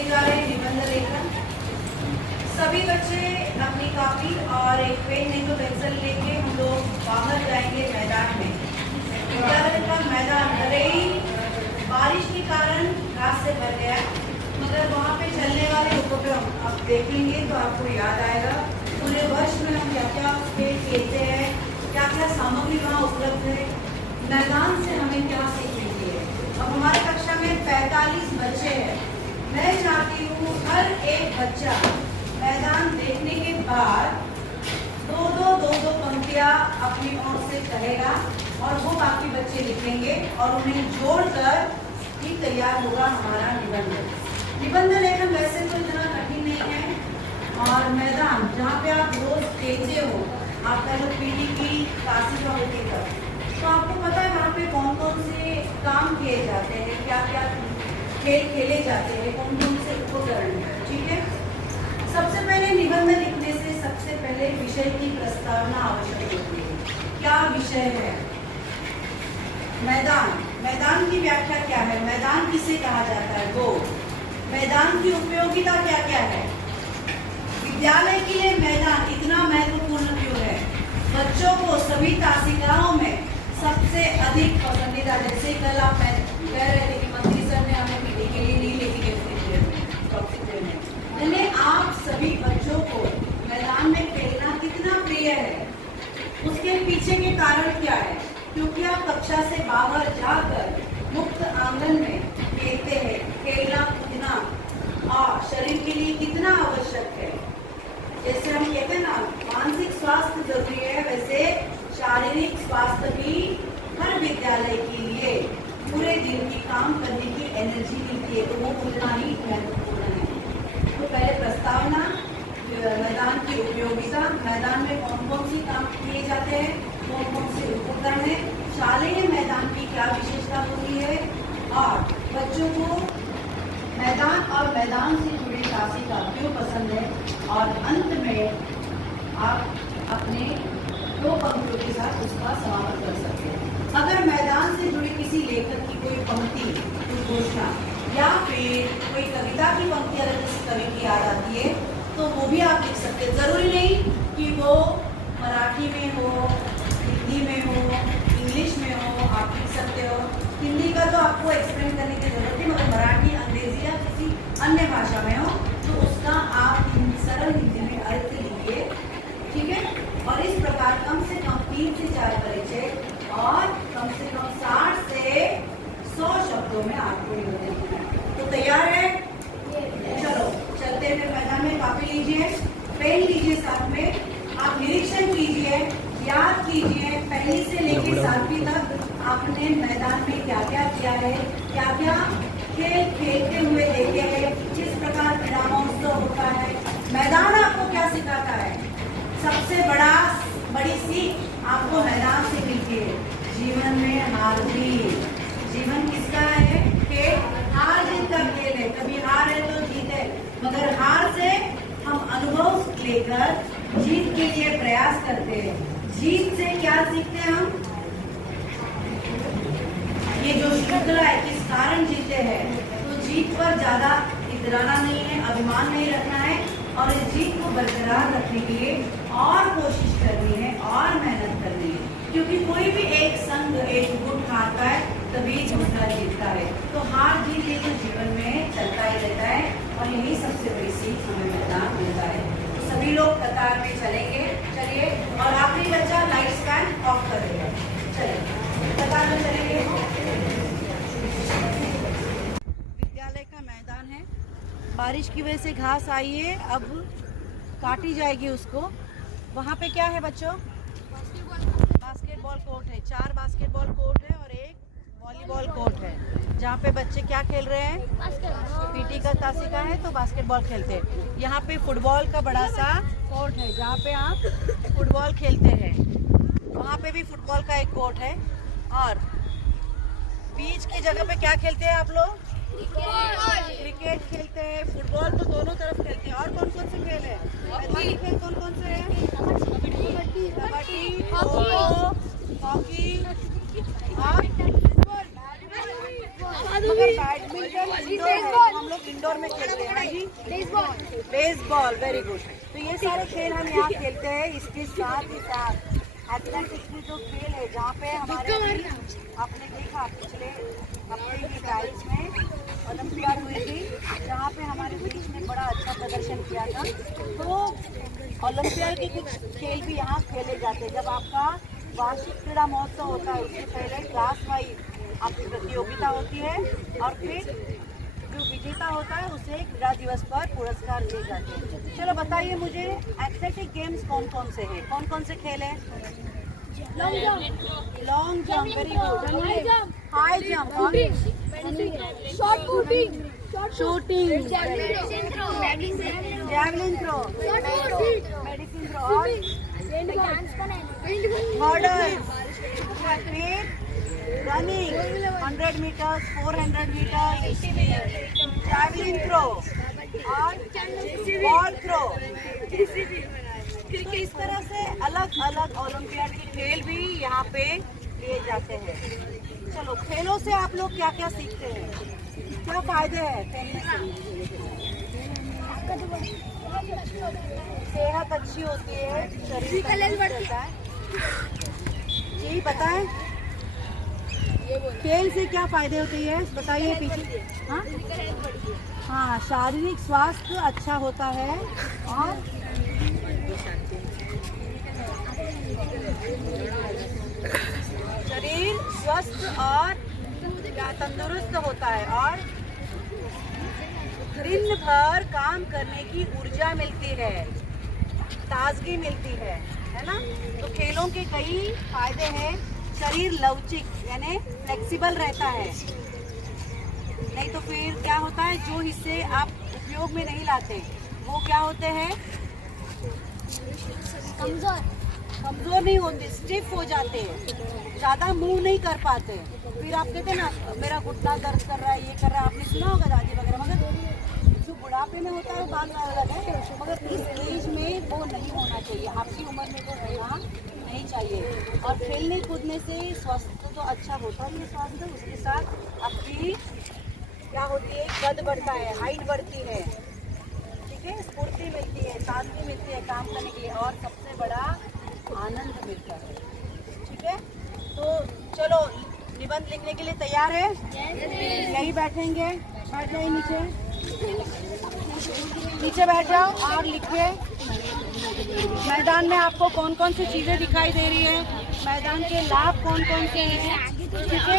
करने जा रहे हैं निबंध लेखन। सभी बच्चे अपनी कॉपी और एक पेन नहीं तो पेंसिल लेके हम लोग बाहर जाएंगे मैदान में। विद्यालय का मैदान भले ही बारिश के कारण घास से भर गया, मगर वहाँ पे चलने वाले लोगों पे आप देखेंगे तो आपको याद आएगा पूरे वर्ष में हम क्या क्या खेल खेलते हैं, क्या क्या सामग्री वहाँ उपलब्ध है, मैदान से हमें क्या सीखने की है। अब हमारे कक्षा में 45 बच्चे हैं। मैं चाहती हूँ हर एक बच्चा मैदान देखने के बाद दो पंक्तियाँ अपनी ओर से कहेगा और वो बाकी बच्चे लिखेंगे और उन्हें जोड़कर ही तैयार होगा हमारा निबंध। निबंध लेखन वैसे तो इतना कठिन नहीं है, और मैदान जहाँ पे आप रोज खेलते हो, आपका जो पीटी की तासिका होती है तो आपको पता है वहाँ पे कौन कौन से काम किए जाते हैं, क्या क्या खेल खेले जाते हैं, कौन कौन से उपकरण है। ठीक है, सबसे पहले निबंध लिखने से सबसे पहले विषय की प्रस्तावना आवश्यक होती है। क्या विषय है? मैदान। मैदान की व्याख्या क्या है? मैदान किसे कहा जाता है? वो मैदान की उपयोगिता क्या क्या है? विद्यालय के लिए मैदान इतना महत्वपूर्ण क्यों है? बच्चों को सभी तासिकाओं में सबसे अधिक पसंदीदा, जैसे कल आप कह रहे थे कि मंत्री सर ने हमें पीटी के लिए नहीं लेके गए, यानी आप सभी बच्चों को मैदान में खेलना कितना प्रिय है, उसके पीछे के कारण क्या है? क्योंकि आप कक्षा से बाहर जाकर मुक्त आंगन में खेलते हैं। खेलना कूदना और शरीर के लिए कितना आवश्यक है। जैसे हम कहते हैं ना, मानसिक स्वास्थ्य जरूरी है, वैसे शारीरिक स्वास्थ्य भी हर विद्यालय के लिए पूरे दिन की काम करने की एनर्जी मिलती है, तो वो उतना ही महत्वपूर्ण है। तो पहले प्रस्तावना, मैदान की उपयोगिता, मैदान में कौन कौन सी काम किए जाते हैं, कौन कौन से उपकरण है, शालेय मैदान की क्या विशेषता होती है, और बच्चों को मैदान और मैदान से जुड़ी तासिका क्यों पसंद है, और अंत में आप अपने 2 पंक्तियों के साथ उसका समापन कर सकते हैं। अगर मैदान से जुड़ी किसी लेखक की कोई पंक्ति, कोई घोषणा या फिर कोई कविता की पंक्ति अगर किसी कवि की याद आती है तो वो भी आप लिख सकते हैं। जरूरी नहीं कि वो मराठी में हो, हिंदी में हो, इंग्लिश में हो, आप लिख सकते हो। हिंदी का तो आपको एक्सप्लेन करने की जरूरत है, मगर मराठी, अंग्रेजी या किसी अन्य भाषा में हो तो उसका आप सरल हिंदी में अर्थ लिखिए। ठीक है, और इस प्रकार कम से कम 3 से 4 परिचय और कम से कम 60 से 100 शब्दों में आपको निबंध लिखना है। तो तैयार है? चलो चलते हैं मैदान में। कॉपी लीजिए, पेन लीजिए, साथ में आप निरीक्षण कीजिए, याद कीजिए पहली से लेकर 7वीं तक आपने मैदान में क्या क्या किया है, क्या क्या खेल खेलते हुए देखे हैं, किस प्रकार ग्रामोत्सव होता है। मैदान आपको क्या सिखाता है? सबसे बड़ी सीख आपको मैदान से मिलती है। जीवन में हार जीत, जीवन किसका है? खेल, हार जीत का खेल है। कभी हार है तो जीत है, मगर हार से हम अनुभव लेकर जीत के लिए प्रयास करते हैं। जीत से क्या सीखते हैं हम? ये जो श्रृंखला है, किस कारण जीते हैं, तो जीत पर ज्यादा इतराना नहीं है, अभिमान नहीं रखना है, और इस जीत को बरकरार रखने के लिए और कोशिश करनी है और मेहनत करनी है। क्योंकि कोई भी एक संग, एक गुट हारता है तभी दूसरा जीतता है। तो हार जीत ये तो जीवन में चलता ही रहता है, और यही सबसे बड़ी सीख हमें मिलता है। तो सभी लोग कतार में चलेंगे। चलिए, और आखिरी बच्चा लाइट फैन ऑफ कर देगा। चलिए कतार में चलेंगे। विद्यालय का मैदान है, बारिश की वजह से घास आई है, अब काटी जाएगी उसको। वहाँ पे क्या है बच्चों? बास्केटबॉल कोर्ट है। 4 बास्केटबॉल कोर्ट है और 1 वॉलीबॉल कोर्ट है, जहाँ पे बच्चे क्या खेल रहे हैं? पीटी का तासिका है तो बास्केटबॉल खेलते हैं। यहाँ पे फुटबॉल का बड़ा सा कोर्ट है, जहाँ पे आप फुटबॉल खेलते हैं। वहाँ पे भी फुटबॉल का एक कोर्ट है। और बीच की जगह पे क्या खेलते हैं आप लोग? क्रिकेट खेलते हैं। फुटबॉल तो दोनों तरफ खेलते हैं। और कौन कौन से खेल है? खेल कौन कौन से हैं? कबड्डी, खो-खो, हॉकी और मगर बैडमिंटन हम लोग इंडोर में खेलते हैं जी। Baseball, very good. तो ये सारे खेल हम यहाँ खेलते हैं। इसके साथ ही साथ एथलेटिक्स की जो खेल है, जहाँ पे हमारे आपने देखा पिछले हफ्ते की 22 में ओलंपियाड हुई थी, जहाँ पे हमारे देश ने बड़ा अच्छा प्रदर्शन किया था। तो ओलंपियाड के कुछ खेल भी यहाँ खेले जाते हैं। जब आपका वार्षिक क्रीड़ा महोत्सव होता है, उससे पहले क्लास वाइज आपकी प्रतियोगिता होती है और फिर जो विजेता होता है उसे क्रीड़ा दिवस पर पुरस्कार दिए जाते हैं। चलो बताइए मुझे, एथलेटिक गेम्स कौन कौन से हैं? कौन कौन से खेल हैं? Long jump, very good. High jump, shooting, javelin throw, medicine throw और हर्डल, फिर running 100 meters, 400 meters, javelin throw और बॉल थ्रो। तो इस तरह से अलग अलग ओलंपियाड के खेल भी यहाँ पे लिए जाते हैं। चलो, खेलों से आप लोग क्या क्या सीखते हैं? क्या फायदे हैं खेलने से? सेहत अच्छी होती है, शरीर तंदुरुस्त रहता है। जी बताएं, खेल से क्या फायदे होते हैं बताइए पीछे। हाँ हाँ, शारीरिक स्वास्थ्य अच्छा होता है और शरीर स्वस्थ और तंदुरुस्त होता है और दिन भर काम करने की ऊर्जा मिलती है, ताजगी मिलती है ना। तो खेलों के कई फायदे हैं। शरीर लवचिक यानी फ्लेक्सिबल रहता है। नहीं तो फिर क्या होता है, जो हिस्से आप उपयोग में नहीं लाते वो क्या होते हैं? कमजोर नहीं होते, स्टिफ हो जाते हैं, ज्यादा मूव नहीं कर पाते। फिर आप कहते हैं ना, मेरा घुटना दर्द कर रहा है, ये कर रहा है, आपने सुना होगा दादी वगैरह। मगर जो बुढ़ापे में होता है बात अलग है, मगर इस एज में वो नहीं होना चाहिए। आपकी उम्र में वो होना नहीं चाहिए। और खेलने कूदने से स्वास्थ्य तो अच्छा होता ही है, स्वास्थ्य उसके साथ आपकी क्या होती है, कद बढ़ता है, हाइट बढ़ती है, ठीक है, स्फूर्ति मिलती है, ताजगी मिलती है काम करने के लिए और सबसे बड़ा आनंद मिलता है। ठीक है, तो चलो निबंध लिखने के लिए तैयार है? यही बैठेंगे, बैठ जाइए नीचे बैठ जाओ और लिखिए। मैदान में आपको कौन कौन सी चीजें दिखाई दे रही है, मैदान के लाभ कौन कौन से हैं, ठीक है?